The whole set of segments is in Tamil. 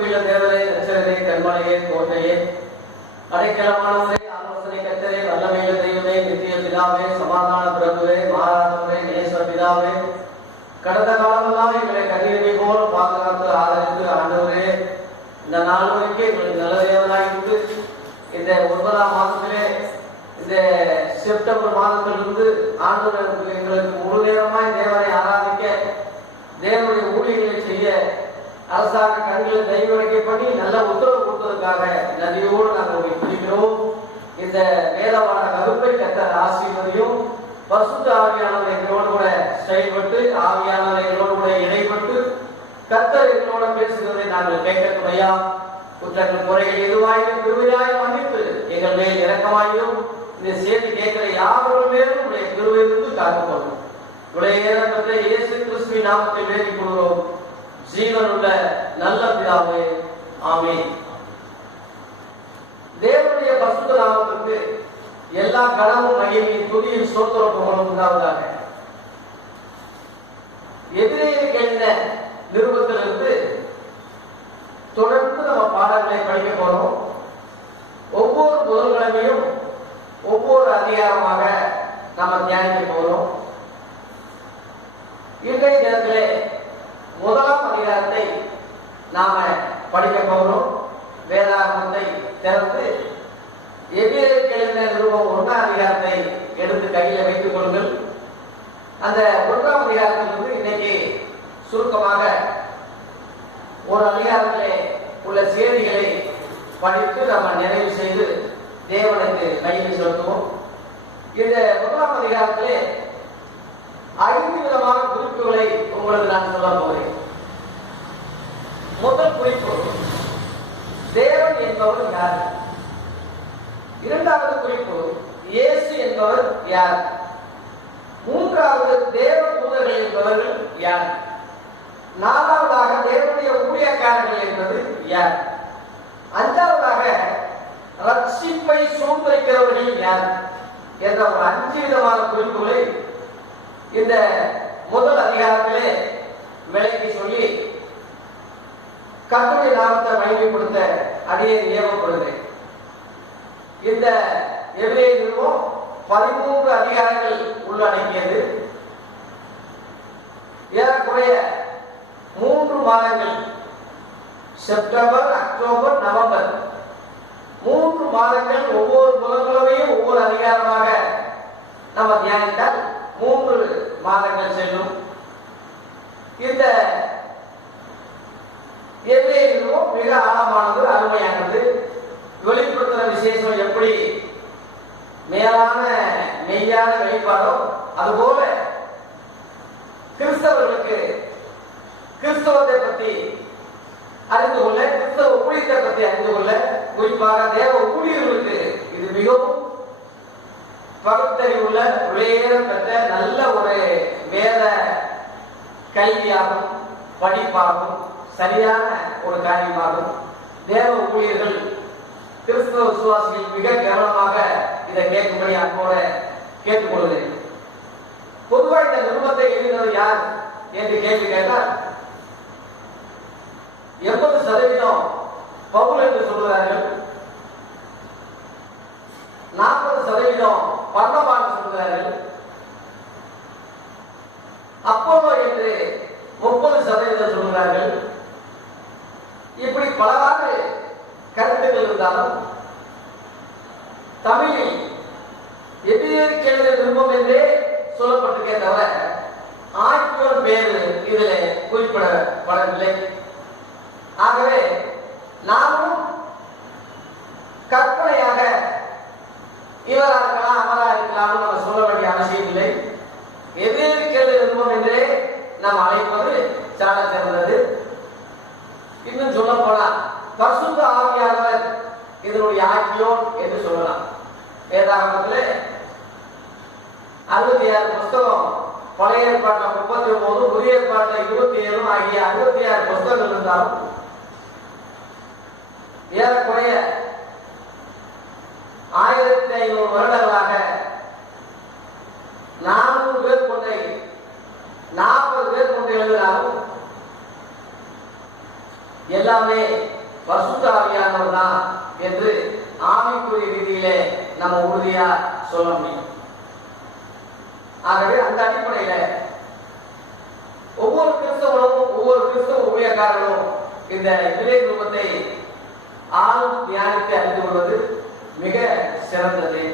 கிருபையுள்ள தேவனே, இரட்சகரே, கன்மலையே, கோட்டையே, அடைக்கலமானவரே, ஆலோசனை கர்த்தரே, வல்லமையுள்ள தெய்வமே, நித்திய பிதாவே, சமாதான பிரபுவே, மாறாதவரே, நேச பிதாவே, கடந்த காலமெல்லாம் எங்களை கண்ணீரை போல பாதுகாத்து ஆதரித்து ஆண்டவரே, இந்த நாள் வரைக்கும் எங்களுக்கு நல்ல தேவனாயிருந்து இந்த 9ஆம் மாதத்திலே இந்த செப்டம்பர் மாதத்திலிருந்து ஆண்டவருக்கு எங்களுக்கு முழு நேரமாய் தேவனை ஆராதிக்க, தேவனுடைய ஊழியர்களை செய்ய அரசாங்க கண்களை தெய்வனைக்க பண்ணி நல்ல உத்தரவு கொடுத்ததற்காக நன்றியோடு நாங்கள் உங்களை பிடிக்கிறோம். இந்த வேதமான வகுப்பை கர்த்தர் ஆசீர்வதியும். பரிசுத்த ஆவியானவர் எங்களோடு கூட செயல்பட்டு, ஆவியானவர் எங்களோடு கூட இடைப்பட்டு கர்த்தர் எங்களோட பேசுகிறதை நாங்கள் கேட்கக்கூடியா. குற்றங்கள் முறைகள் எதுவாயும் கிருபையாய் மன்னித்து எங்கள் மேல் இரக்கமாயும் இந்த செய்தி கேட்கிற யாவரும் மேலும் உடைய கிருபையிலிருந்து காத்துக்கொள்ளும். உடைய இறக்கத்தை இயேசு கிறிஸ்துவின் நாமத்தில் வேண்டிக் கொள்கிறோம், ஜீவனுள்ள நல்ல பிதாவே, ஆமென். தேவனுடைய பரிசுத்த நாமத்திற்கு எல்லா கனமும் மகிமையும் துதியும் ஸ்தோத்திரமும் உண்டாவதாக. எபிரேயருக்கு எழுதின நிருபத்திலிருந்து தொடர்ந்து நம்ம பாடங்களை படிக்க போறோம். ஒவ்வொரு புதன்கிழமையும் ஒவ்வொரு அதிகாரமாக நம்ம தியானிக்க போறோம். இன்றைய தினத்திலே 1ஆம் அதிகாரத்தை நாம படிக்க போகிறோம். வேதாகமத்தை திறந்து எபிரேயருக்கு எழுதின நிருபம் 1ஆம் அதிகாரத்தை எடுத்து கையில் வைத்துக் கொள்ளுங்கள். அந்த 1ஆம் அதிகாரத்திலிருந்து இன்னைக்கு சுருக்கமாக ஒரு அதிகாரத்திலே உள்ள செய்திகளை படித்து நம்ம நிறைவு செய்து தேவனுக்கு மகிமை செலுத்துவோம். இந்த 1ஆம் அதிகாரத்திலே 5 விதமான குறிப்புகளை உங்களுக்கு நான் சொல்ல போகிறேன். முதல் குறிப்பு, தேவன் என்பவர் யார்? இரண்டாவது குறிப்பு, இயேசு என்பவர் யார்? மூன்றாவது, தேவ தூதர்கள் என்பவர்கள் யார்? நான்காவதாக, தேவனுடைய ஊழியக்காரர்கள் என்பது யார்? அஞ்சாவதாக, ரட்சிப்பை சூழ்ந்திருக்கிறவர்கள் யார் என்ற ஒரு 5 விதமான குறிப்புகளை இந்த முதல் அதிகாரத்திலே விளக்கி சொல்லி கர்த்தருடைய நாமத்தை மகிமைப்படுத்த அடியே ஏவப்படுகிறேன். இந்த எபிரேய நிருபம் 13 அதிகாரங்கள் உள்ளடக்கியது. ஏறக்குறைய 3 மாதங்கள், செப்டம்பர், அக்டோபர், நவம்பர், 3 மாதங்கள் ஒவ்வொரு புதன்கிழமையும் ஒவ்வொரு அதிகாரமாக நம்ம தியானித்தால் 3 மாதங்கள் செல்லும். இந்த எபிரேய நிருபம் மிக ஆழமானது, அருமையானது. வெளிப்படுத்துகிற விசேஷம் எப்படி மேலான மெய்யான வெளிப்பாடோ அதுபோல கிறிஸ்தவர்களுக்கு கிறிஸ்தவத்தை பற்றி அறிந்து கொள்ள, கிறிஸ்தவ ஊழியத்தை பற்றி அறிந்து கொள்ள, குறிப்பாக தேவ ஊழியர்களுக்கு இது மிகவும் பகுத்தறிவுள்ள, உயரம் பெற்ற நல்ல ஒரு வேத கல்வியாகும், படிப்பாகும், சரியான ஒரு காரியமாகும். தேவ ஊழியர்கள், கிறிஸ்தவ விசுவாசிகள் மிக கவனமாக இதை கேட்கும்படி அன்போட கேட்டுக்கொள்கிறேன். பொதுவாக இந்த நிருபத்தை எழுதினது யார் என்று கேள்வி கேட்டால் 80% பவுல் என்று சொல்கிறார்கள், 40% பர்னபான்னு சொல்கிறார்கள், அப்போலோ என்று 30% சொல்கிறார்கள். இப்படி பலவாறு கருத்துக்கள் இருந்தாலும் தமிழில் எபிரேயருக்கு எழுதின நிருபம் என்றே சொல்லப்பட்டிருக்கே தவிர ஆட்சியோர் பேர் இதில் குறிப்பிடப்படவில்லை. ஆகவே நாமும் கற்பனையாக இவரா இருக்கலாம், அவரா இருக்கலாம் நம்ம சொல்ல வேண்டிய அவசியம் இல்லை. எபிரேயருக்கு எழுதின நிருபம் என்றே நாம் அழைப்பது சால சிறந்தது. இன்னும் சொல்ல போனால் பரிசுத்த ஆவியானவர் இதனுடைய ஆட்சியோன் என்று சொல்லலாம். வேதாகமத்திலே 66 புஸ்தகம், பழைய ஏற்பாட்டில் 39, புதிய ஏற்பாட்டில் 27 ஆகிய 66 புஸ்தகங்கள் இருந்தாலும் ஏறக்குறைய 1500 வருடங்களாக 400 பேர் கொண்டை 40 பேர் கொண்டு எழுதினாலும் எல்லாமே பரிசுத்த ஆவியானவர் தான் என்று ஆவிக்குரிய ரீதியிலே நம்ம உறுதியா சொல்ல முடியும். ஆகவே அந்த அடிப்படையில ஒவ்வொரு கிறிஸ்தவனும் ஒவ்வொரு கிறிஸ்தவ ஊழியக்காரர்களும் இந்த இதிலே ரூபத்தை ஆளும் தியானித்து அறிந்து கொள்வது மிக சிறந்தது.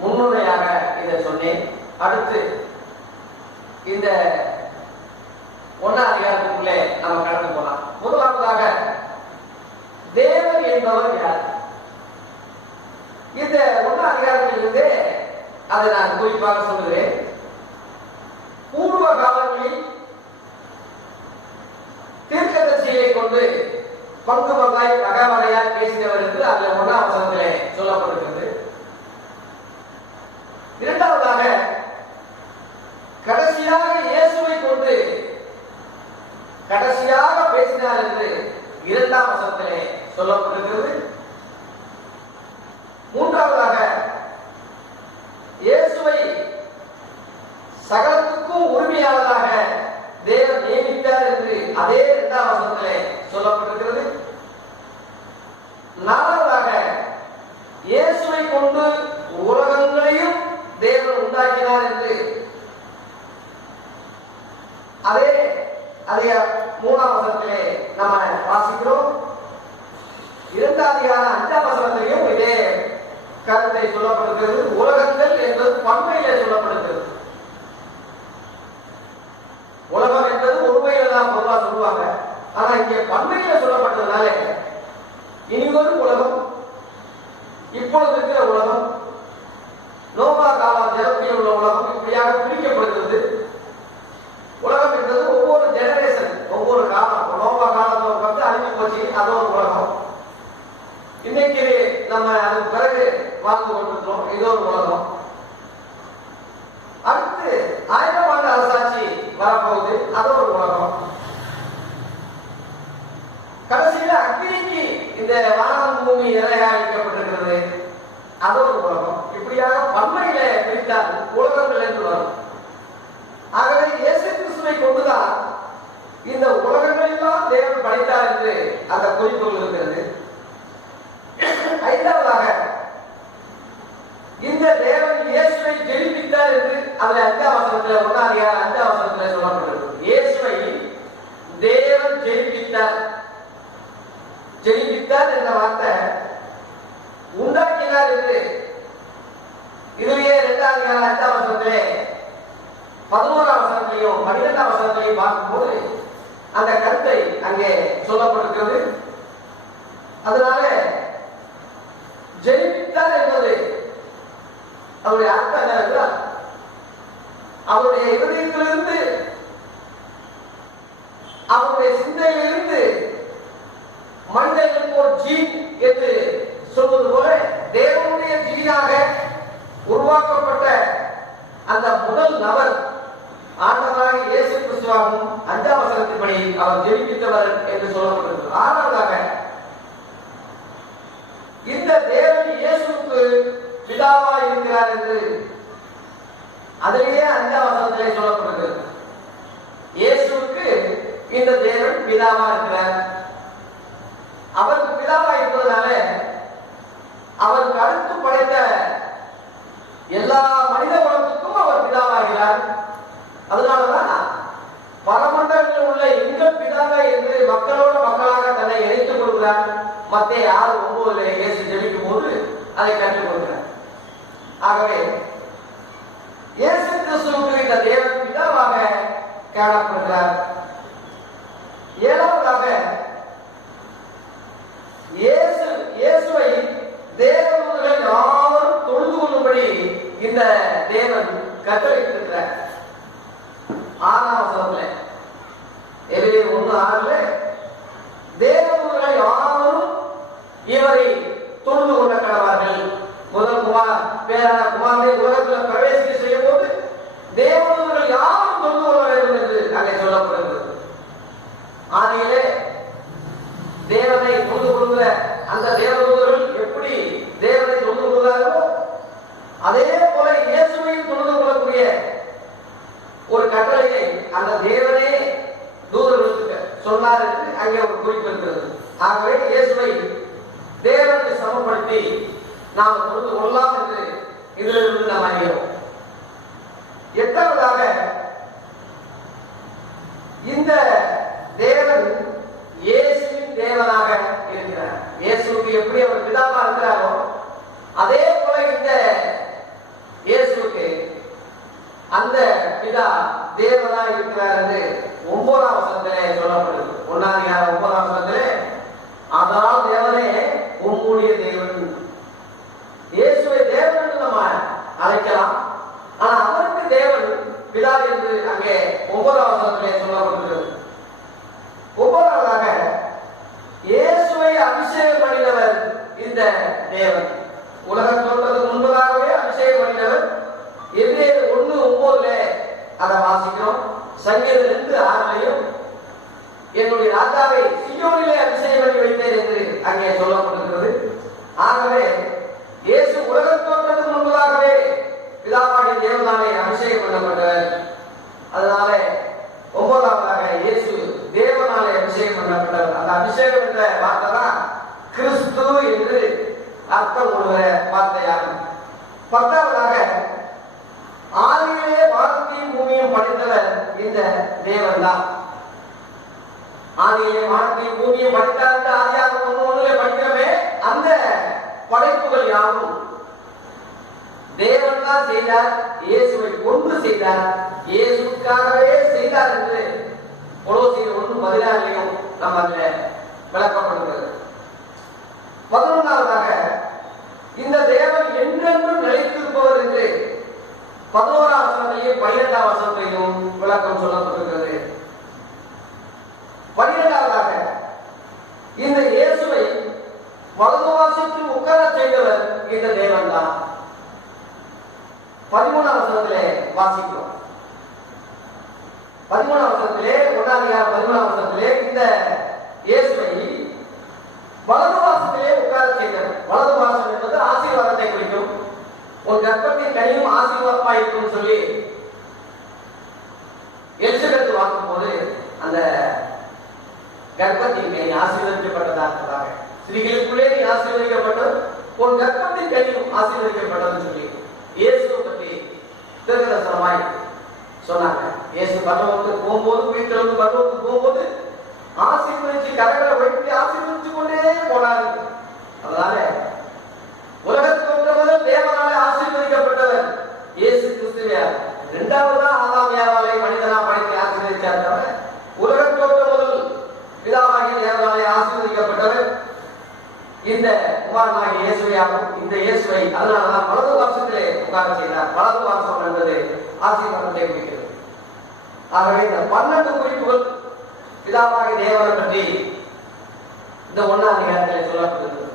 முன்னுரையாக இதை சொன்னேன். அடுத்து இந்த 1ஆம் அதிகாரத்துக்குள்ளே நம்ம கடந்து போலாம். முதலாவதாக தேவன் என்பவர் யார்? இந்த 1ஆம் அதிகாரத்திலிருந்தே அதை நான் குறிப்பாக சொல்லுகிறேன். பூர்வ காலங்களில் தீர்க்கதரிசியை கொண்டு பங்கு பங்காய் அகமறையால் பேசினவர் என்று அதில் 1ஆம் வசனத்திலே சொல்லப்பட்டிருக்கிறது. இரண்டாவதாக கடைசியாக இயேசுவை கொண்டு கடைசியாக பேசினார் என்று 2ஆம் வசனத்திலே சொல்லப்பட்டிருக்கிறது. மூன்றாவதாக இயேசுவை சகலத்துக்கும் உரிமையாளராக தேவன் நியமித்தார் என்று அதே 2ஆம் வசனத்திலே சொல்லப்பட்டிருக்கிறது. நான்காவதாக இயேசுவை கொண்டு உலகங்களையும் தேவன் உண்டாக்கினார் என்று அதே 3ஆம் வசனத்திலே நம்ம வாசிக்கிறோம். 2ஆம் அதிகாரம் 5ஆம் வசனத்திலையும் இதே கருத்தை சொல்லப்படுகிறது. உலகங்கள் என்பது பன்மையிலே சொல்லப்படுகிறது. உலகம் என்பது ஒருமையில தான் பொதுவா சொல்லுவாங்க. ஆனா இங்கே பன்மையில சொல்லப்பட்டதுனால இனி ஒரு உலகம், இப்பொழுது இருக்கிற உலகம், நோவா காலம் ஜலத்தில் உள்ள உலகம், இப்படியாக பிரிக்கப்படுகிறது. உலகம் என்பது ஒவ்வொரு ஜெனரேஷன், ஒவ்வொரு காலம். நோவா காலத்தில் வந்து அழிஞ்சு போச்சு, அது ஒரு உலகம். இன்னைக்கு நம்ம அதுக்கு பிறகு வாழ்ந்து கொண்டிருக்கிறோம், இது ஒரு உலகம். அடுத்து 1000 ஆண்டு அரசாட்சி வரப்போகுது, அது ஒரு உலகம். கடைசியில அக்கினிக்கு இந்த வானம் பூமி இரையாளிக்கப்பட்டிருக்கிறது, அது ஒரு உலகம். இப்படியாக பன்மையில பிரித்தால் உலகங்கள் என்று வரும். ஆகவே இயேசு கிறிஸ்துவை கொண்டுதான் இந்த உலகங்களெல்லாம் தேவன் படைத்தார் என்று அந்த குறிப்புகள் இருக்கிறது. ஐந்தாவதாக இந்த தேவன் இயேசுவை ஜெயிப்பித்தார் என்று அதில் 5ஆம் வசனத்தில் 1ஆம் அதிகாரம் 5ஆம் வசனத்தில் சொல்லப்பட்டிருக்கிறது. இயேசுவை தேவன் ஜெயிப்பித்தார். ஜெயிப்பித்தார் என்ற வார்த்தை உண்டாக்கினார் என்று இதிலேயே 2ஆம் அதிகாரம் 5ஆம் வசனத்திலே 11ஆம் வசனத்திலையும் 12ஆம் வசனத்திலையும் பார்க்கும்போது அந்த கருத்தை அங்கே சொல்லப்பட்டிருக்கிறது. அதனால ஜெயித்தார் என்பது அவருடைய அர்த்தம் என்னவென்றால் அவருடைய இதயத்திலிருந்து, அவருடைய சிந்தையிலிருந்து மனிதர்களுக்கு ஒரு ஜீன் என்று சொல்வது போல தேவனுடைய ஜீனாக உருவாக்கப்பட்ட அந்த முதல் நபர் ஆண்டவராக இயேசு கிறிஸ்துவாகும். 5ஆம் வசனத்தின்படி அவர் ஜெயிப்பித்தவர் என்று சொல்லப்பட்டிருக்கிறது. ஆறாவதாக இந்த தேவன் இயேசுக்கு பிதாவா இருக்கிறார் என்று அதிலேயே 5ஆம் வசனத்திலே சொல்லப்பட்டிருக்கிறது. இயேசுக்கு இந்த தேவன் பிதாவா இருக்கிறார். அவருக்கு பிதாவா இருப்பதனால அவருக்கு அடுத்து படைத்த எல்லா மனித குலத்துக்கும் அவர் பிதாவாகிறார். அதனாலதான் பரமண்டலத்தில் உள்ள எங்கள் பிதாவை என்று மக்களோட மக்களாக தன்னை இணைத்துக் கொள்கிறார். மத்தேயு 6:9 இயேசு ஜெபிக்கும் போது அதை கற்றுக் கொடுக்கிறார். ஆகவே இயேசு கிறிஸ்துவுக்கு இந்த தேவன் பிதாவாக காணப்படுகிறார். ஏழாவதாக இயேசுவை தேவதூதர்கள் யாரும் தொழுது கொள்ளும்படி இந்த தேவன் கட்டளையிட்டிருக்கிறார். 6ஆம் வசனத்துல எபிரேயர் 1:6 தேவதூதர்கள் யாரும் இவரை தொழுது கொள்ள கடவார்கள். முதல் குமாரனை உலகத்தில் பிரவேசிக்க செய்யும் போது தேவதூதர்கள் யாரும் தொழுது கொள்ள வேண்டும் என்று அங்கே சொல்லப்படுகிறது. ஆதியிலே தேவனை தொழுது கொள்கிற அந்த தேவதூதர்கள் எப்படி தேவனை தொழுது கொள்கிறார்களோ அதே போல இயேசுவையும் தொழுது கொள்ளக்கூடிய ஒரு கட்டளையை அந்த தேவனே தூதர்களுக்கு சொன்னார் என்று அங்கே ஒரு குறிப்பு ஆகவே இயேசுவை தேவனுக்கு சமப்படுத்தி நாம் புரிந்து கொள்ளலாம் என்று இதிலிருந்து நாம் அறிகிறோம். எட்டாவதாக, இந்த தேவன் இயேசுவின் தேவனாக இருக்கிறார். இயேசுக்கு எப்படி அவர் பிதாவா இருக்கிறாரோ அதே போல இந்த இயேசுக்கு அந்த பிதா தேவனா இருக்கிறார் என்று 9ஆம் வசனத்திலே சொல்லப்படுது. 1ஆம் அதிகாரம் 9ஆம் வசனத்திலே, அதனால் தேவனே உம்முடைய தேவன். இயேசுவை தேவன் என்று நம்ம அழைக்கலாம். ஆனா அவருக்கு தேவன் பிதா என்று அங்கே 9ஆம் வசனத்திலே சொல்லப்பட்டிருக்கிறது. 9ஆவதாக, இயேசுவை அபிஷேகம் பண்ணினவர் இந்த தேவன். உலகம் தோன்றதுக்கு முன்பதாகவே அபிஷேகம் பண்ணினவர். எபிரேயர் 1:9 அதை வாசிக்கிறோம். சங்கீதம் 2:6 என்னுடைய ராஜாவை சீயோனிலே அபிஷேகம் பண்ணி வைத்தேன் என்று அங்கே சொல்லப்பட்டிருக்கிறது. ஆகவே இயேசு உலகம் தோன்றதுக்கு முன்பதாகவே பிதாவாகிய தேவனாலே அபிஷேகம் பண்ணப்பட்டவர். அதனால 9ஆவதாக இயேசு தேவனாலே அபிஷேகம் பண்ணப்பட்டவர். அந்த அபிஷேகம் என்ற வார்த்தை தான் கிறிஸ்து என்று அர்த்தம் உள்ள வார்த்தையாகும். 10ஆவதாக, ஆதியிலே வானத்தையும் பூமியும் படைத்தவர் இந்த தேவன் தான். ஆதியிலே வானத்தையும் பூமியும் படைத்தார் என்று ஆதியாகமம் 1:1 படிக்கிறோமே, அந்த படைப்புகள் யாவும் தேவன் தான் செய்தார். இயேசுவை கொண்டு செய்தார், இயேசுக்காகவே செய்தார் என்று கொலோசியர் 1:16 நம்ம அதில் விளக்கப்படுகிறது. 11ஆவதாக, இந்த தேவன் என்றென்றும் நிலைத்திருப்பவர் என்று 11ஆம் வசனத்திலேயே 12ஆம் வசனத்திலும் விளக்கம் சொல்லப்பட்டிருக்கிறது. 12ஆவதாக, இந்த இயேசுவை வலதுவாசத்தில் உட்கார செய்தவர் இந்த தேவன் தான். 13ஆம் வசனத்திலே வாசிக்கிறோம். 13ஆம் வசனத்திலே, 1ஆம் அதிகாரம் 13ஆம் வசனத்திலே, இந்த இயேசுவை வலதுவாசத்திலே உட்கார செய்தவர். வலதுவாசம் என்பது ஆசீர்வாதத்தை குறிக்கும். ஒரு கர்ப்பத்தின் கனியும் ஆசீர்வாதமா இருக்கும் சொல்லி எலிசபெத் வாங்கும் போது அந்த கர்ப்பத்தின் கனி ஆசீர்வதிக்கப்பட்டதாக, ஸ்திரீகளுக்குள்ளே நீ ஆசீர்வதிக்கப்பட்டது, உன் கர்ப்பத்தின் கனியும் ஆசீர்வதிக்கப்பட்டதுன்னு சொல்லி இயேசுவை பற்றி திருத்தரமாய் சொன்னாங்க. இயேசு பரலோகத்துக்கு போகும்போது, வீட்டிலிருந்து பரலோகத்துக்கு போகும்போது ஆசீர்வதிச்சு கரங்களை வைத்து ஆசீர்வதிச்சு கொண்டே போனாரு. அதனால உலகத்துக்கு முதல் தேவனாலே ஆசீர்வதிக்கப்பட்டவர் இயேசு கிறிஸ்துவார். 2ஆவது ஆதாம் ஏவாளை மனிதனா படைத்து ஆசீர்வதித்தார். தவிர உலகத்தோட்ட முதல் பிதாவாகிய தேவனாலே ஆசீர்வதிக்கப்பட்டவர் இந்த குமாரனாகிய இயேசுவையாகும். இந்த இயேசுவை அதனாலதான் வலது வாசத்திலே உட்கார செய்தார். வலது வாசம் என்பது ஆசீர்வாதத்தை குறிக்கிறது. ஆகவே இந்த 12 குறிப்புகள் பிதாவாகிய தேவனை பற்றி இந்த 1ஆம் அதிகாரத்தில் சொல்லப்பட்டிருக்கிறது.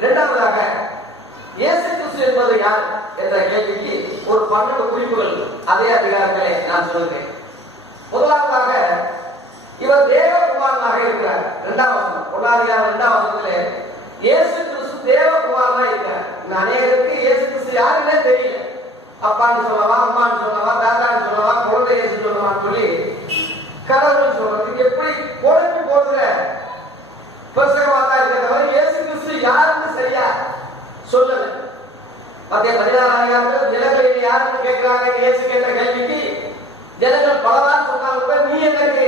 2ஆவதாக, இயேசு கிறிஸ்து என்பது யார் என்ற கேள்விக்கு ஒரு 12 குறிப்புகள் அதே அதிகாரத்திலே நான் சொல்கிறேன். முதலாவதாக, இவர் தேவகுமாரனாக இருக்கிறார். 2ஆம் வசனம், 1ஆம் அதிகாரம் 2ஆம் வசனத்திலே இயேசு கிறிஸ்து தேவகுமாரனா இருக்கிறார். அநேகருக்கு இயேசு கிறிஸ்து யாருன்னே தெரியல. அப்பான்னு சொல்லவா, அம்மான்னு சொல்லவா, தாத்தான்னு சொல்லவா, குழந்தை இயேசு சொல்லவான்னு சொல்லி கடவுள் சொல்றதுக்கு எப்படி கொடுத்து போடுற பிரசங்கமா தான் இருக்கிற இயேசு கிறிஸ்து யாருன்னு சரியா சொல்லல. மத்திய 16ஆம் அதிகாரத்தில் ஜனங்கள் யாருன்னு கேட்கிறாங்க. இயேசு கேட்ட கேள்விக்கு ஜனங்கள் பலதான் சொன்னாங்க, நீ எனக்கு,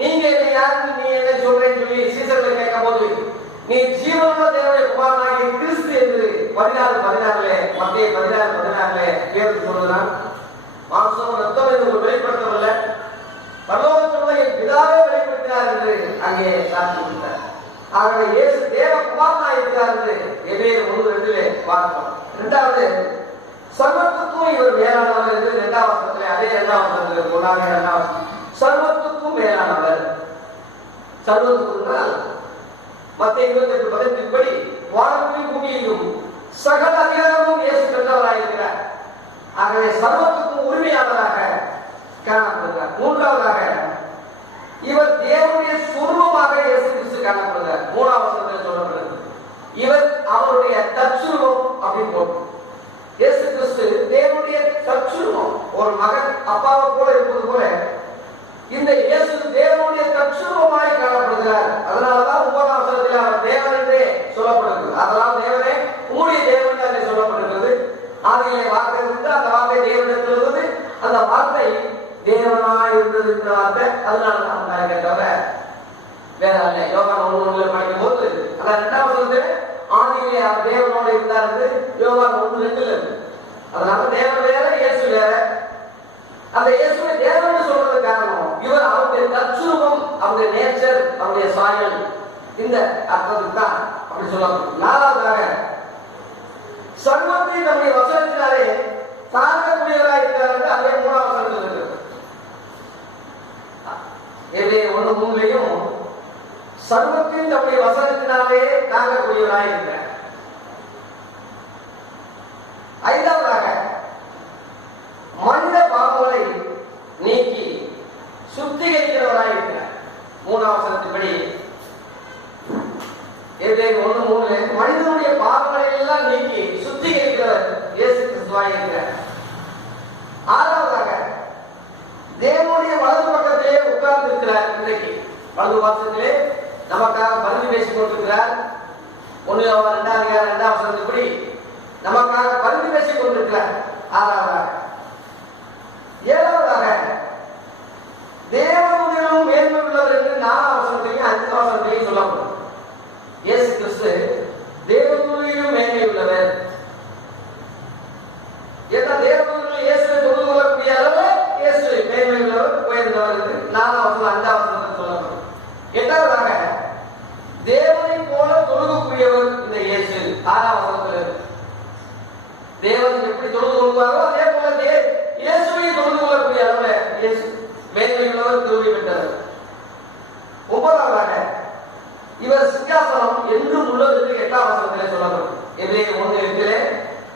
நீங்க என்ன யாருன்னு நீ என்ன சொல்றேன்னு சொல்லி சீசர்களை கேட்கும் போது, நீ ஜீவனுள்ள தேவனுடைய குமாரனாகிய கிறிஸ்து என்று 14:14 மத்திய 16:14 கேட்டு சொல்லுகிறான். மாம்சம் ரத்தம் என்று வெளிப்படுத்தவில்லை, பரலோகத்தில் என் பிதாவே வெளிப்படுத்தினார் என்று அங்கே சாட்சி கொடுத்தார். ஆகவே இயேசு தேவகுமாரனாக இருக்கிறார் என்று எபிரேயர் 1:2 பார்க்கிறோம். 2ஆவது, சர்வத்துக்கும் இவர் மேலானவர் என்று 2ஆம் வசனத்திலே, அதே 2ஆம் வசனத்தில் 1ஆம் 2ஆம் வசனம், சர்வத்துக்கும் மேலானவர். சர்வத்துக்குனால் மத்திய 28:18 படி வானத்திலும் பூமியிலும் சகல அதிகாரமும் இயேசு பெற்றவராயிருக்கிறார். ஆகவே சர்வத்துக்கும் உரிமையாளராக காணப்படுகிறார். 3ஆவதாக, இவர் தேவனுடைய சொரூபமாக இயேசு கிறிஸ்து காணப்படுகிறார். 3ஆம் வசனத்தில் சொல்லப்படுகிறது, இவர் அவருடைய தற்சுரூபம் அப்படின்னு போட்டு. இயேசு கிறிஸ்து தேவனுடைய தற்சுரூபம். ஒரு மகன் அப்பாவை போல இருப்பது போல இந்த இயேசு தேவனுடைய தற்சுரூபமாய் காணப்படுகிறார். அதனாலதான் 9ஆம் வசனத்தில் ஆதியிலே அவர் தேவனோடு இருந்தார் என்று யோவான் 1:2 இருக்கு. அதனால தேவன் வேற இயேசு வேற. அந்த இயேசுவை தேவன் சொல்றது காரணம் இவர் அவருடைய தற்சுரூபம், அவருடைய நேச்சர், அவருடைய சாயல், இந்த அர்த்தத்துக்கு தான் அப்படி சொல்லலாம். நாலாவதாக சர்வத்தை நம்முடைய வசனத்தினாலே தாங்கக்கூடியவராக இருக்கிறார் என்று அதே 3ஆம் வசனத்தில் இருக்கு. எபிரேயர் 1:3 சர்வத்தையும் நம்முடைய வசனத்தினாலே தாங்கக்கூடியவராக இருக்கிறார். ஐந்தாவதாக மனித பாவங்களை நீக்கி சுத்திகரிக்கிறவராக இருக்கிறார். 3ஆம் வசனத்தின்படி எபிரேயர் 1:3 மனிதனுடைய பாவங்களை எல்லாம் நீக்கி சுத்திகரிக்கிறவர் இயேசு கிறிஸ்துவாக இருக்கிறார். ஆறாவதாக தேவனுடைய வலது பக்கத்திலே உட்கார்ந்து இருக்கிறார். இன்றைக்கு வலது பக்கத்திலே நமக்காக பரிந்து பேசிக் கொண்டிருக்கிறார். 1 வசனத்தின்படி நமக்காக பரிந்து பேசிக் கொண்டிருக்கிறார். ஆறாவதாக. ஏழாவதாக தேவனுடையும் மேன்மை உள்ளவர் என்று 4ஆம் வசனத்திலையும் 5ஆம் வசனத்திலையும் சொல்லப்படும். இயேசு கிறிஸ்து தேவனுடையும் மேன்மை உள்ளவர். ஏன்னா தேவனுடைய இயேசுவை தொழுது கொள்ளக்கூடிய அளவு இயேசு மேன்மை உள்ளவர், உயர்ந்தவர் என்று 4ஆம் வசனம் 5ஆம் வசனத்தில் சொல்லப்படும். எட்டாவதாக தேவனை போல தொழுகக்கூடியவர் இந்த இயேசு 6ஆம் வசனத்தில். தேவன் எப்படி தொழுது கொள்வாரோ அதே போல இயேசுவை தொழுது கொள்ளக்கூடிய அளவு இயேசு மேன்மை உள்ளவர், தூய்மை பெற்றவர். 9ஆவதாக இவர் சிங்காசனம் என்றும் உள்ளது என்று 8ஆம் வசனத்திலே சொல்லப்படும். எபிரேயர் 1:8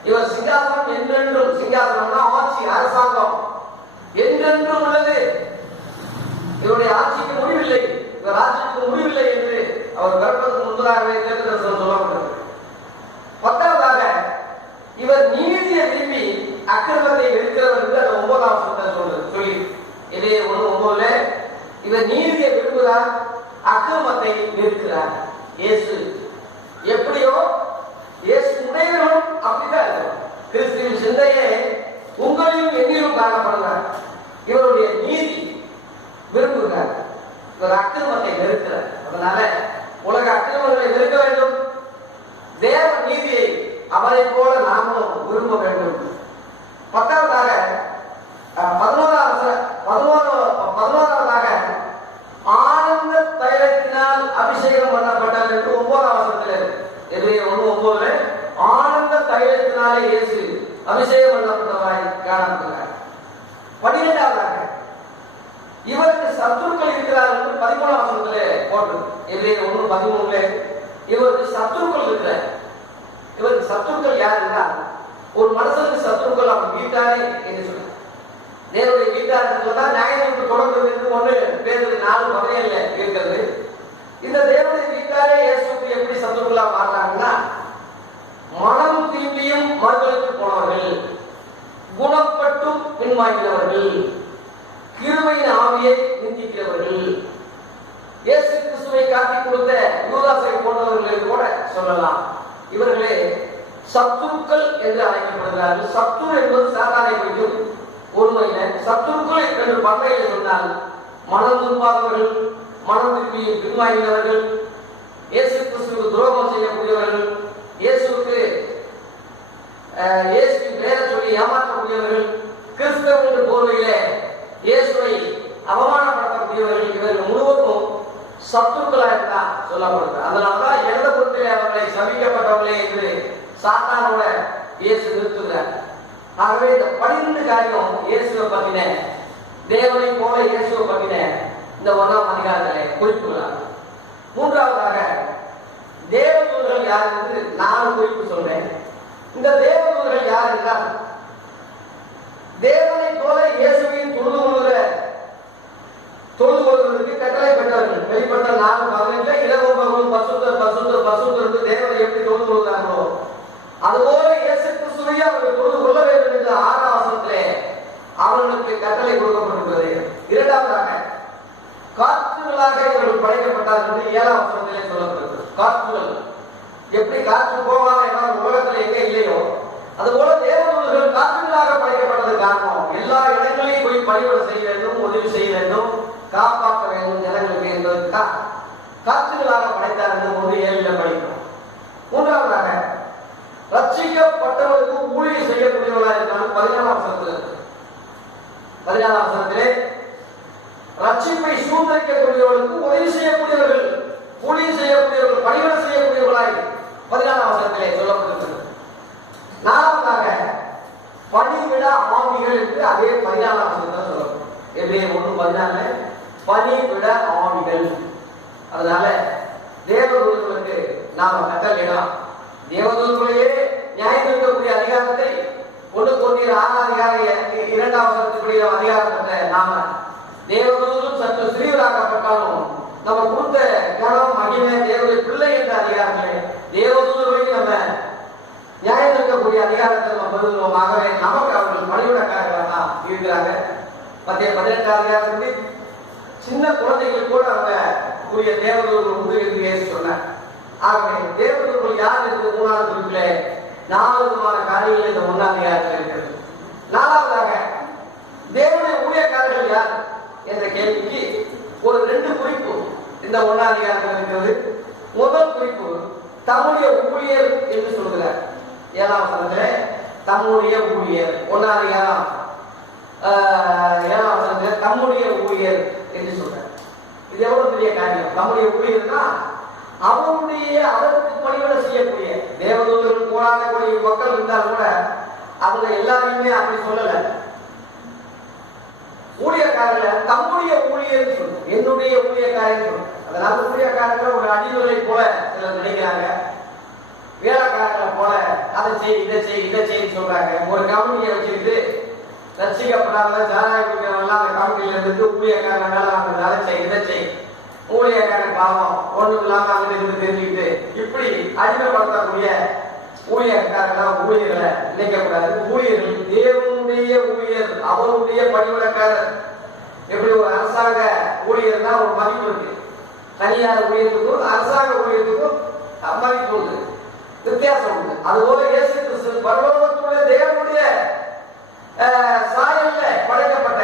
இவர் சிங்காசனம் என்றென்றும், சிங்காசனம்னா ஆட்சி, அரசாங்கம் என்றென்றும் உள்ளது. இவருடைய ஆட்சிக்கு முடிவில்லை, இவர் ஆட்சிக்கு முடிவில்லை என்று அவர் பிறப்பதற்கு முன்பதாகவே தீர்க்கதரிசனம் சொல்லப்பட்டது. 10ஆவதாக இவர் நீதியை விரும்பி அக்கிரமத்தை வெறுக்கிறவர் என்று அந்த 9ஆம் வசனத்தில் சொல்லி எபிரேயர் 1:9 இவர் நீதியை விரும்புகிறார், அக்கிரமத்தை வெறுக்கிறார். இயேசு எப்படியோ இயேசு உடையவர்களும் அப்படிதான் இருக்கும். கிறிஸ்துவின் சிந்தையே உங்களையும் என்னிலும் காணப்படுகிறார். இவருடைய நீதி விரும்புகிறார், இவர் அக்கிரமத்தை வெறுக்கிறார். அதனால உலக அக்கிரமங்களை வெறுக்க வேண்டும், தேவ நீதியை அவரை போல நாமும் விரும்ப வேண்டும். 10ஆவதாக 11ஆவதாக ஆனந்த தைலத்தினால் அபிஷேகம் பண்ணப்பட்டார் என்று 9ஆம் வசனத்தில். எபிரேயர் 1:9 ஆனந்த தைலத்தினாலே இயேசு அபிஷேகம் பண்ணப்பட்டவராய் காணப்படுகிறார். 12ஆவதாக இவருக்கு சத்துருக்கள் இருக்கிறார் என்று 13ஆம் வசனத்தில் போட்டு. எபிரேயர் 1:13 இவருக்கு சத்துருக்கள் இருக்கிறார். இவருக்கு சத்துருக்கள் யார் என்றால் ஒரு மனுஷனுக்கு சத்துருக்கள் அவன் வீட்டாரே என்று சொன்னார். தேவனுடைய வீட்டார் சொன்னா நியாயத்திற்கு தொடர்பு என்று 1 பேதுரு 4:17 இருக்கிறது. இந்த தேவனுடைய வீட்டாரே இயேசுக்கு எப்படி சத்துருக்களா மாறாங்கன்னா மனம் திரும்பியும் மறுதலுக்கு போனவர்கள், குணப்பட்டும் பின்வாங்கினவர்கள், கிருபையின் ஆவியை நிந்திக்கிறவர்கள், இயேசு கிறிஸ்துவை காட்டிக் கொடுத்த யூதாசை போன்றவர்களை கூட சொல்லலாம். இவர்களே சத்துருக்கள் என்று அழைக்கப்படுகிறார்கள். சத்துரு என்பது சாதாரண குறிக்கும் ஒருமையில, சத்துருக்கள் என்று பண்டையில் சொன்னால் மனம் திரும்பாதவர்கள், மனம் திரும்பி பின்வாங்கினவர்கள், இயேசு கிறிஸ்துவுக்கு துரோகம் செய்யக்கூடியவர்கள், இயேசுவின் பேரை சொல்லி ஏமாற்றக்கூடியவர்கள், கிறிஸ்தவ என்ற போர்வையிலே இயேசுவை அவமானப்படுத்தக்கூடியவர்கள், இவர்கள் முழுவதும் சத்துருக்களாக தான் சொல்லப்படுகிறார். அதனால்தான் எந்த பொருட்களை அவர்களை சபிக்கப்பட்டவர்களே என்று சாத்தானோட இயேசு நிறுத்துகிறார். ஆகவே இந்த 12 காரியம் இயேசுவை பற்றின, தேவனை போல இயேசுவை பற்றின இந்த 1ஆம் அதிகாரத்திலே குறிப்புகிறார். 3ஆவதாக தேவதூதர்கள் யார் என்று 4 குறிப்பு சொல்றேன். இந்த தேவதூதர்கள் யார் என்றால் தேவனை போல இயேசுவின் தொழுது கொள்வதற்கு கட்டளை பெற்றவர்கள். வெளிப்பட்ட 4:18 இரவும் பகலும் பரிசுத்தர் பரிசுத்தர் பரிசுத்தர் என்று தேவனை எப்படி தொழுது கொள்கிறார்களோ அதுபோல இயேசு கிறிஸ்துவை அவர்கள் தொழுது கொள்ள வேண்டும் என்று 6ஆம் வசனத்திலே அவர்களுக்கு கட்டளை கொடுக்கப்பட்டிருக்கிறது. 2ஆவதாக காற்றுகளாக இவர்கள் படைக்கப்பட்டார்கள் என்று 7ஆம் வசனத்திலே சொல்லப்படுகிறது. காற்றுகள் எப்படி காற்று போவாங்க என்றால் உலகத்தில் எங்க இல்லையோ அதுபோல தேவதூதர்கள் காற்றுகளாக படைக்கப்பட்டது காரணம் எல்லா இடங்களையும் போய் பணிவிட செய்ய வேண்டும், உதவி செய்ய வேண்டும், காப்பாற்ற வேண்டும் ஜனங்களுக்கு என்பதற்காக காற்றுகளாக படைத்தார் என்று 1:7 படிக்கிறோம். 3ஆவதாக நியாயந்திருக்கக்கூடியவர்களுக்கு உதவி செய்யக்கூடியவர்கள், ஊழியம் செய்யக்கூடியவர்கள், பணிவிடை செய்யக்கூடியவர்களாய் 14ஆம் வசனத்திலே சொல்லப்பட்டிருக்கிறது. நான்காவதாக பணிவிட ஆவிகள் என்று அதே 14ஆம் வசனத்தில் சொல்லப்படும். எபிரேயர் 1:14 பணிவிட ஆவிகள். அதனால தேவதூதர்களுக்கு நாம கட்டளையிடலாம். தேவதூதர்களையே நியாயம் இருக்கக்கூடிய அதிகாரத்தை 1 Corinthians 6:2 வசனத்துக்குரிய அதிகாரத்தை நாம தேவதூதரும் சற்று சிறியவராக்கப்பட்டாலும் நம்ம கொடுத்த கனம் மகிமை தேவனுடைய பிள்ளை என்ற அதிகாரங்களே தேவதூதர்களையும் நம்ம நியாயம் இருக்கக்கூடிய அதிகாரத்தை நம்ம பெறுகிறோம். ஆகவே நமக்கு அவர்கள் பணிவிடக்காரர்களாக தான் இருக்கிறாங்க. 18ஆம் அதிகாரத்தில் சின்ன குழந்தைகள் கூட அவங்க கூடிய தேவதூதர்கள் உண்டு என்று சொன்னார். ஆகவே தேவதூதர்கள் யார் என்று 3ஆவது குறிப்பில 4 விதமான காரியங்கள் இந்த 1ஆம் அதிகாரத்தில் இருக்கிறது. 4வதாக தேவனுடைய ஊழியக்காரர்கள் யார் என்ற கேள்விக்கு ஒரு 2 குறிப்பு இந்த 1ஆம் அதிகாரத்தில் இருக்கிறது. முதல் குறிப்பு தம்முடைய ஊழியர் என்று சொல்கிறார். 7ஆம் வசனத்தில் தம்முடைய ஊழியர். 1ஆம் அதிகாரம் 7ஆம் வசனத்தில் தம்முடைய ஊழியர் என்று சொல்றார். இது எவ்வளவு பெரிய காரியம். தம்முடைய ஊழியர்னா அவருடைய அதற்கு பணிவிடை செய்யக்கூடிய தேவதூதர்கள் போராடக்கூடிய மக்கள் இருந்தால் கூட அவங்க எல்லாரையுமே அப்படி சொல்லல. ஊழியக்காரர்கள் தம்முடைய ஊழியர் சொல்லு, என்னுடைய ஊழியக்காரன் சொல்லு. அதனால ஊழியக்காரர்கள் ஒரு அடிமைகளை போல சிலர் நினைக்கிறாங்க, வேலைக்காரர்களை போல அதை செய் இதை செய் இதை செய்ய சொல்றாங்க. ஒரு கம்பெனியை வச்சுக்கிட்டு ரசிக்கப்படாத ஜானாய குடிக்கிறவங்களாம் அந்த கம்பெனியில இருந்து ஊழியக்காரன் வேலை வாங்குறது, அதை செய் இதை செய், ஊழியக்காரன் பாவம் ஒண்ணும் இல்லாம அங்கிட்டு இருந்து தெரிஞ்சுக்கிட்டு இப்படி அடிமைப்படுத்தக்கூடிய ஊழியக்காரர்கள் ஊழியர்களை நினைக்கக்கூடாது. ஊழியர்கள் தேவனுடைய ஊழியர், அவருடைய பணிவிடக்காரர். எப்படி ஒரு அரசாங்க ஊழியர்னா ஒரு மதிப்பு இருக்கு, தனியார் ஊழியத்துக்கும் அரசாங்க ஊழியத்துக்கும் மதிப்பு உண்டு, வித்தியாசம் உண்டு. அதுபோல இயேசு கிறிஸ்து பரலோகத்துடைய தேவனுடைய சாயல்ல படைக்கப்பட்ட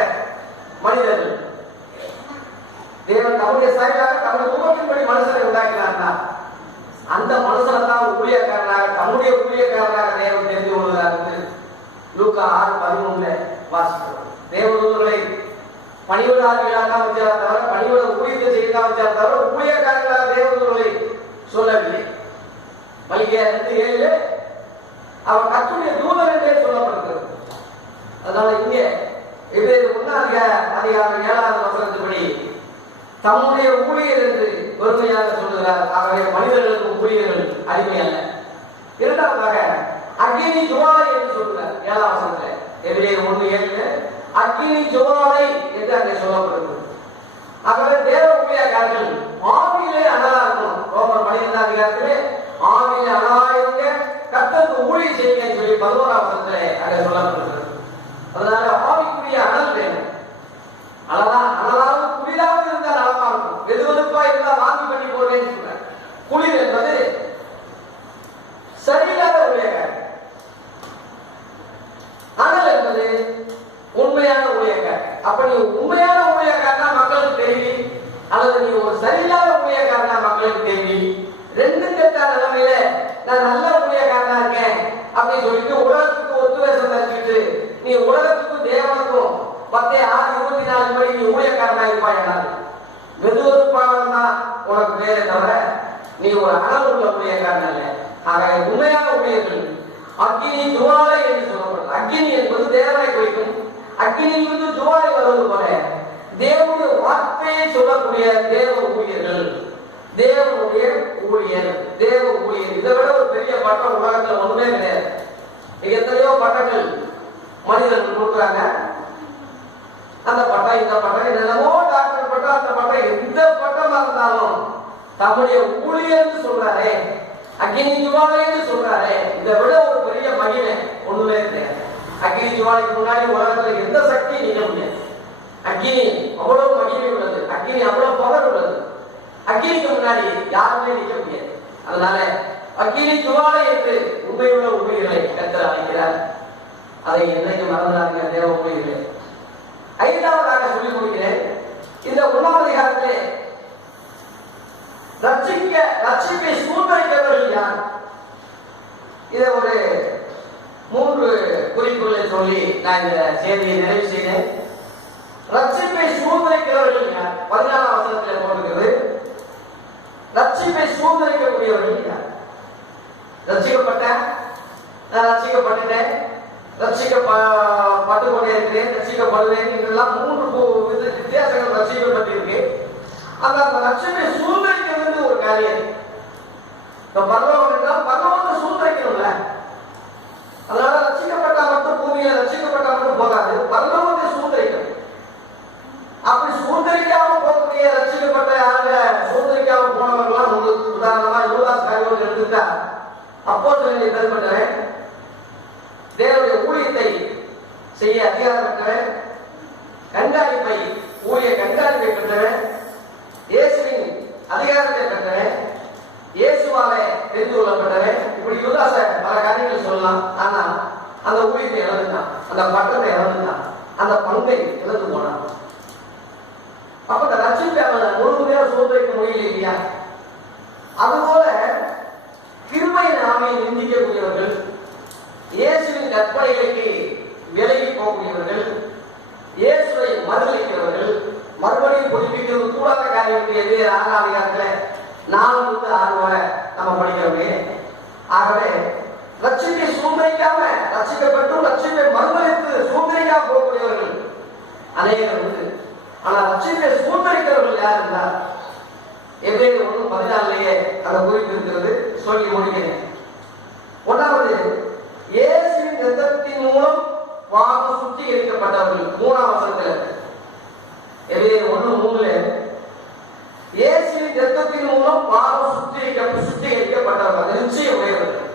மனிதர்கள். தேவன் தம்முடைய சாயலாக தம்முடைய ரூபத்தின்படி மனுஷனை உண்டாக்கினார்னா அந்த மனுஷனை தான் ஊழியக்காரனாக தம்முடைய ஊழியக்காரனாக தேவன் தெரிந்து கொள்கிறார் என்று லூக்கா 6:13 வாசிக்கிறோம். தேவதூதர்களை பணிவிடார்களாக தான் வச்சார் தவிர பணிவிட ஊழியத்தை செய்யலாம் வச்சார் தவிர ஊழியக்காரர்களாக தேவதூதர்களை சொல்லவில்லை. மல்கியா 2:7 அவர் கர்த்தருடைய தூதர் என்றே சொல்லப்படுகிறது. அதனால இங்கே எபிரேயர் 1:அதிகாரம் 7ஆவது வசனத்தின்படி தம்முடைய ஊழியர் என்று பெருமையாக சொல்லுகிறார். ஆகவே மனிதர்களுக்கு ஊழியர்கள் அடிமை அல்ல. இரண்டாவதாக அக்கினி ஜுவாலை என்று சொல்கிறார் 7ஆம் வசனத்தில். எபிரேயர் 1:7 அக்கினி ஜுவாலை என்று அங்கே சொல்லப்படுகிறது. ஆகவே தேவ ஊழியக்காரர்கள் ஆவியிலே அனலா இருக்கணும். ரோமர் 12ஆம் அதிகாரத்திலே ஆவியிலே அனலாயிருங்க கர்த்தருக்கு ஊழியம் செய்யுங்க சொல்லி 11ஆம் வசனத்திலே அங்கே சொல்லப்படுகிறது. அதனால ஆவிக்குரிய அனல் வேணும். அனலாவது குளிராவது இருந்தால் நலமா இருக்கும். வெதுவெதுப்பா இருந்தா வாங்கி பண்ணி போறேன்னு சொல்ற. குளிர் என்பது சரியில்லாத ஊழியக்காரர், அனல் என்பது உண்மையான ஊழியக்காரர். அப்ப நீ உண்மையான ஊழியக்காரனா மக்களுக்கு தெரிவி, அல்லது நீ ஒரு சரியில்லாத ஊழியக்காரனா மக்களுக்கு தெரிவி. 2 கெட்ட நிலைமையில நான் நல்ல ஊழியக்காரனா இருக்கேன் அப்படின்னு சொல்லிட்டு உலகத்துக்கு ஒத்துவேசம் தச்சுட்டு நீ உலகத்துக்கும் தேவனுக்கும் 10:6:24 படி நீ ஊழியக்காரனா இருப்பாய். வெதுவெதுப்பாளன் தான் உனக்கு பேரை தவிர நீ ஒரு அனல் உள்ள ஊழியக்காரன் அல்ல. ஆக உண்மையான ஊழியர்கள் அக்கினி ஜுவாலை என்று சொல்லப்படுது. அக்கினி என்பது தேவனை குறிக்கும். அக்கினியிலிருந்து ஜுவாலை வருவது போல தேவனுடைய வார்த்தையை சொல்லக்கூடிய தேவ ஊழியர்கள், தேவனுடைய ஊழியர், தேவ ஊழியர். இதை விட ஒரு பெரிய பட்டம் உலகத்தில் ஒண்ணுமே கிடையாது. எத்தனையோ பட்டங்கள் மனிதர்கள் கொடுக்குறாங்க. அந்த பட்டம் இந்த பட்டம் என்னென்னமோ டாக்டர் பட்டம் அந்த பட்டம் எந்த பட்டமா இருந்தாலும் தம்முடைய ஊழியர்னு சொல்றாரே, அக்கினி ஜுவாலைன்னு சொல்றாரே, இதை விட ஒரு பெரிய மகிமை ஒண்ணுமே கிடையாது. அக்கினி ஜுவாலைக்கு முன்னாடி உலகத்துல எந்த சக்தியும் நீக்க முடியாது. அக்கினி அவ்வளவு மகிமை உள்ளது, அக்கினி அவ்வளவு பவர் உள்ளது. அக்கினிக்கு முன்னாடி யாருமே நிற்க முடியாது. அதனால அக்கினி ஜுவாலை என்று உண்மையுள்ள ஊழியர்களை கர்த்தர் அழைக்கிறார். அதை என்னைக்கு மறந்தாங்க தேவ ஊழியர்களே. 5வதாக சொல்லிக் கொடுக்கிறேன். இந்த 1ஆம் அதிகாரத்திலே ரட்சிப்பை சூழ்நிலைத்தவர்கள் யார்? இதை ஒரு 3 குறிப்புகளை சொல்லி நான் இந்த செய்தியை நிறைவு செய்தேன். ரட்சிப்பை சூழ்நிலைக்கிறவர்கள் யார்? 14ஆம் வசனத்தில் போட்டிருக்கிறது. ரட்சிப்பை சூழ்நிலைக்கக்கூடியவர்கள் யார்? ரட்சிக்கப்பட்டேன், ரட்சிக்கப்பட்டுட்டேன், ரட்சிக்கப்பட்டு கொண்டே இருக்கிறேன், ரட்சிக்கப்படுவேன் என்றெல்லாம் 3 வித்தியாசங்கள் ரட்சிக்கப்பட்டிருக்கு. அந்த ரட்சிப்பை சூழ்நிலைக்கிறது ஒரு காரியம். பரலோகம் என்றால் பரலோகத்தை சூழ்நிலைக்கணும்ல. அதனால ரட்சிக்கப்பட்டா மட்டும் பூமியை ரட்சிக்கப்பட்டா மட்டும் போகாது, பரலோகத்தை சூழ்நிலைக்கணும். அப்படி சூழ்நிலைக்காம போகக்கூடிய ரட்சிக்கப்பட்ட சூழ்நிலைக்காம போனவர்கள்லாம் உங்களுக்கு உதாரணமா யூதாஸ் காரியோடு எடுத்துக்கிட்டா, அப்போஸ்தலர்களை பெறப்பட்டவன், தேவனுடைய ஊழியத்தை செய்ய அதிகாரம் பெற்றவன், கண்காணிப்பை ஊழிய கண்காணிப்பை பெற்றவன், இயேசுவின் அதிகாரத்தை பெற்றவன், இயேசுவாலே தெரிந்து கொள்ளப்பட்டவன். இப்படி யூதாச பல காரியங்கள் சொல்லலாம். ஆனா அந்த ஊழியத்தை இழந்துட்டான், அந்த பட்டத்தை இழந்துட்டான், அந்த பங்கை இழந்து போனான். அப்ப இந்த ரட்சிப்பை அவன் முழுமையாக சோதனைக்க முடியல இல்லையா? அதுபோல கிருபையின் ஆவியை நிந்திக்கக்கூடியவர்கள், இயேசுவின் கற்பனைகளுக்கு விலகி போகக்கூடியவர்கள், இயேசுவை மறுதலிக்கிறவர்கள், மறுபடியும் புதுப்பிக்கிறது கூடாத காரியத்தை எதிரே 6ஆம் அதிகாரத்தில் 4-6 வரை நம்ம படிக்கிறோமே. ஆகவே ரட்சிப்பை சூழ்நிலைக்காம ரட்சிக்கப்பட்டு ரட்சிப்பை மறுதலித்து சூழ்நிலைக்காக போகக்கூடியவர்கள் அநேகர் உண்டு. ஆனா ரட்சிப்பை சூழ்நிலைக்கிறவர்கள் யார் என்றால் எபிரேயர் 1:14 அந்த குறிப்பு இருக்கிறது. சொல்லி முடிக்கிறேன். 1வது, இயேசுவின் இரத்தத்தின் மூலம் பாவம் சுத்திகரிக்கப்பட்டவர்கள். 3ஆம் வசனத்தில் எபிரேயர் 1:3 இயேசுவின் இரத்தத்தின் மூலம் பாவம் சுத்திகரிக்கப்பட்டவர்கள், நிச்சயம் உடையவர்கள்.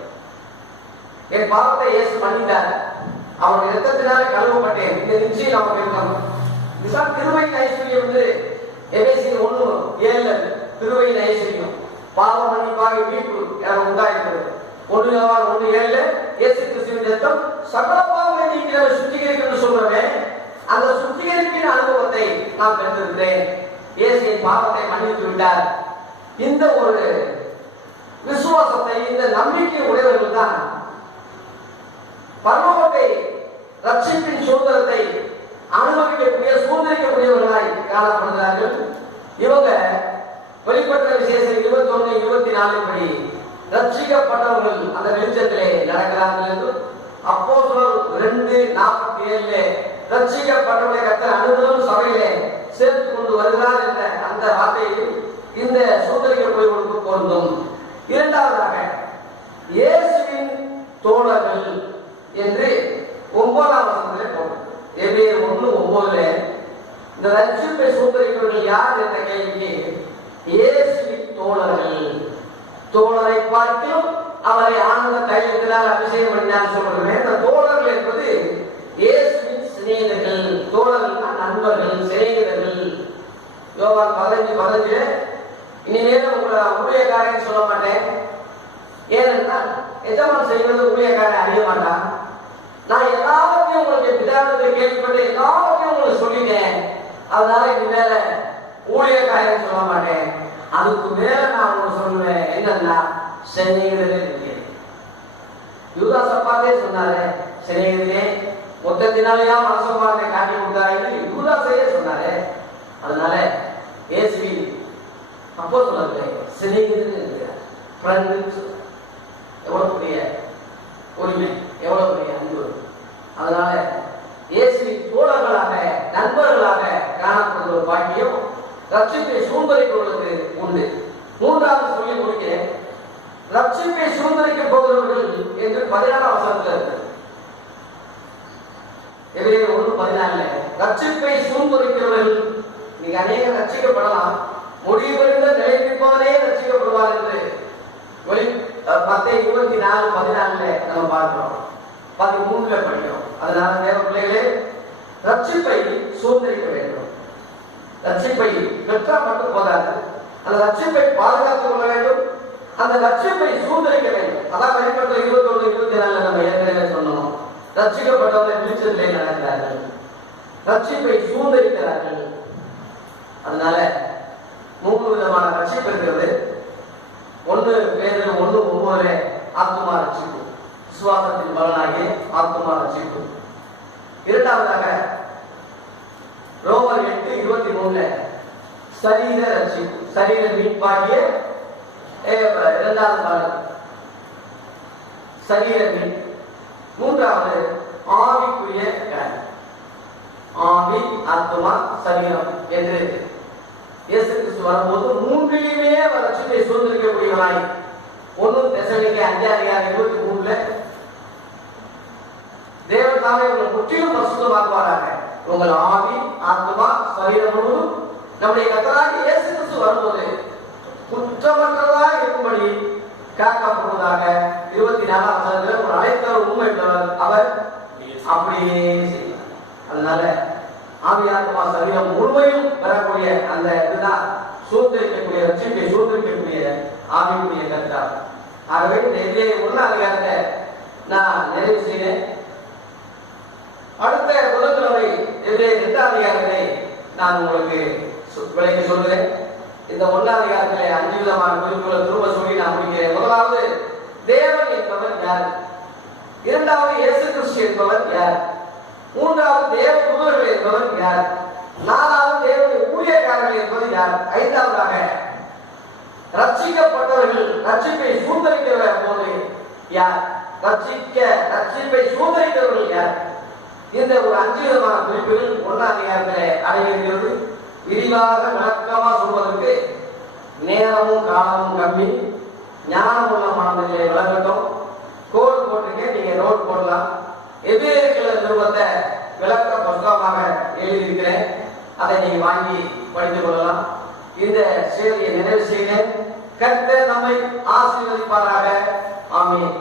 என் பாவத்தை இயேசு மன்னித்தார், அவருடைய இரத்தத்தினால கழுவப்பட்டேன், இந்த நிச்சயம் நமக்கு இருக்கணும். இதுதான் கிருபையின் ஐஸ்வர்யம் என்று எபேசியர் 1:7 கிருபையின் ஐஸ்வர்யம் பாவ மன்னிப்பாக மீட்பு எனக்கு உண்டாயிருக்கிறது. 1 யோவான் 1:7 இயேசு கிறிஸ்துவின் இரத்தம் சகல பாவங்களை நீக்கிறவர் சுத்திகரிக்கிறது சொல்றவே. அந்த சுத்திகரிப்பின் அனுபவத்தை நான் பெற்றிருக்கிறேன். இயேசுவின் பாவத்தை மன்னித்து விட்டார். இந்த ஒரு விசுவாசத்தை, இந்த நம்பிக்கை உடையவர்கள் தான் பரலோகத்தை ரட்சிப்பின் சுதந்திரத்தை அனுபவிக்கக்கூடிய சூழ்நிலைக்கக்கூடியவர்களாய் காணப்படுகிறார்கள். இவங்க வெளிப்பட்ட விசேஷம் 21-24 படி ரட்சிக்கப்பட்டவர்கள் அந்த வெளிச்சத்திலே நடக்கிறார்கள் என்றும், அப்போஸ்தலர் 2:47 ரட்சிக்கப்பட்டவர்களை கர்த்தர் அனுதினம் சபையிலே சேர்த்து கொண்டு வருகிறார் என்ற அந்த வார்த்தையில் இந்த சூழ்நிலைக்கக்கூடியவர்களுக்கு பொருந்தும். இரண்டாவதாக இயேசுவின் தோழர்கள் என்று 9ஆம் வசனத்திலே போடும். எபிரேயர் 1:9 இந்த ரட்சிப்பை சூழ்நிலைக்கிறவர்கள் யார் என்ற கேள்விக்கு இயேசுவின் தோழர்கள், தோழரை பார்க்கும் அவரை ஆனந்த தைலத்தினால் அபிஷேகம் பண்ணினார் சொல்றேன். இந்த தோழர்கள் என்பது இயேசுவின் சிநேகிதர்கள். தோழர்கள் நண்பர்கள், சிநேகிதர்கள். யோவான் 15:15 இனிமேலும் உங்களை ஊழியக்காரன் சொல்ல மாட்டேன், ஏனென்றால் எஜமான் செய்வது ஊழியக்காரன் அறிய மாட்டான். நான் எல்லாத்தையும் உங்களுக்கு பிதாவிடத்தை கேள்விப்பட்டு எல்லாத்தையும் உங்களுக்கு சொல்லிட்டேன், அதனால இனிமேல ஊழியக்காரன் சொல்ல மாட்டேன். அதுக்கு மேல நான் உங்களுக்கு சொல்லுவேன், என்னன்னா சிநேகிதரே. யூதாஸ் அப்பாவே சொன்னாரு, சிநேகிதரே மொத்தத்தினாலேயா மனசமானதை காட்டி கொடுத்தாரு யூதாஸையே சொன்னாரு. அதனால இயேசுவி அப்போ சொன்னாரு சிநேகிதர், எவ்வளவு பெரிய உரிமை, எவ்வளவு பெரிய அன்பு. அதனால இயேசுவின் தோழர்களாக நண்பர்களாக காணப்படுகிற ஒரு பாக்கியம் ரட்சிப்பை சூழ்நிலைக்கு உண்டு. 3வது சொல்லி முடிக்கிறேன். ரட்சிப்பை சூழ்நிலைக்க போகிறவர்கள் என்று 14ஆம் வசனத்தில் இருக்கு. எபிரேயர் 1:14 ரட்சிப்பை சூழ்நிலைக்கிறவர்கள். நீங்க அநேகம் ரட்சிக்கப்படலாம், முடிவடைந்த நிலைப்பிப்பவனே ரட்சிக்கப்படுவார் என்று 10:24-14 நம்ம பார்க்கிறோம், 13 படிக்கிறோம். அதனால தேவ பிள்ளைகளே ரட்சிப்பை சூழ்நிலைக்க வேண்டும். ரட்சிப்பை பெற்றா மட்டும் போதாது, அந்த ரட்சிப்பை பாதுகாத்துக் கொள்ள வேண்டும், அந்த ரட்சிப்பை சூழ்நிலைக்க வேண்டும். அதான் வெளிப்பட்ட 21-24 நம்ம ஏற்கனவே சொன்னோம். ரட்சிக்கப்பட்டவர்கள் வெளிச்சத்திலே நடக்கிறார்கள், ரட்சிப்பை சூழ்நிலைக்கிறார்கள். அதனால 3 விதமான ரட்சிப்பு இருக்கிறது. 1 பேதுரு 1:9 ஆத்துமா ரட்சிப்பு, விசுவாசத்தின் பலனாகிய ஆத்துமா ரட்சிப்பு. இரண்டாவதாக ரோமர் 8:23 சரீர ரட்சிப்பு, சரீர மீட்பாகிய இரண்டாவது பாடல் சரீர மீட்பு. மூன்றாவது ஆவிக்குரிய காரியம், ஆவி ஆத்மா சரீரம் என்று இயேசு கிறிஸ்து வரும்போது மூன்றிலுமே அவர் ரட்சிப்பை சுதந்திரிக்கக்கூடியவராய் 1 தெசலோனிக்கேயர் 5:23 தேவன் தாமே உங்களை முற்றிலும் பரிசுத்தமாக்குவாராக, உங்கள் ஆவி ஆத்மா சரீரம் முழுவதும் நம்முடைய கர்த்தராகிய இயேசு கிறிஸ்து வரும்போது குற்றமற்றதாக இருக்கும்படி காக்கப்படுவதாக 24ஆம் வசனத்தில் ஒரு அழைத்தவர் உண்மை உள்ளவர், அவர் அப்படியே செய்வார். அதனால ஆவி ஆத்மா சரீரம் முழுமையும் பெறக்கூடிய அந்த இதுதான் சூத்திரிக்கக்கூடிய ரட்சிப்பை சூத்திரிக்கக்கூடிய ஆவிக்குரிய கருத்தார். ஆகவே இந்த எதிரே 1ஆம் அதிகாரத்தை நான் நிறைவு செய்தேன். அடுத்த புதன்கிழமை எதிரே 2ஆம் அதிகாரத்தை நான் உங்களுக்கு விளக்கி சொல்கிறேன். இந்த 1ஆம் அதிகாரத்திலே 5 விதமான குறிப்புகளை திரும்ப சொல்லி நான் முடிக்கிறேன். முதலாவது தேவன் என்பவர் யார், இரண்டாவது இயேசு கிறிஸ்து என்பவர் யார், மூன்றாவது தேவ தூதர்கள் என்பவர் யார், நாலாவது தேவனுடைய ஊழியக்காரர்கள் என்பது யார், ஐந்தாவதாக ரட்சிக்கப்பட்டவர்கள் ரட்சிப்பை சுதந்திரிக்கிற போது யார், ரட்சிப்பை சுதந்திரிக்கிறவர்கள் யார். இந்த ஒரு 5 விதமான குறிப்புகள் 1ஆம் அதிகாரத்திலே அடங்கியிருக்கிறது. விரிவாக விளக்கமா சொல்வதற்கு நேரமும் காலமும் கம்மி. ஞானமுள்ள மனதிலே விளக்கட்டும். கோடு போட்டிருக்கேன், நீங்க நோட் போடலாம். எதிர்க்கிற நிறுவனத்தை விளக்க புத்தகமாக எழுதியிருக்கிறேன், அதை நீங்க வாங்கி படித்துக் கொள்ளலாம். இந்த செய்தியை நிறைவு செய்கிறேன். கர்த்தர் நம்மை ஆசீர்வதிப்பாராக. ஆமென்.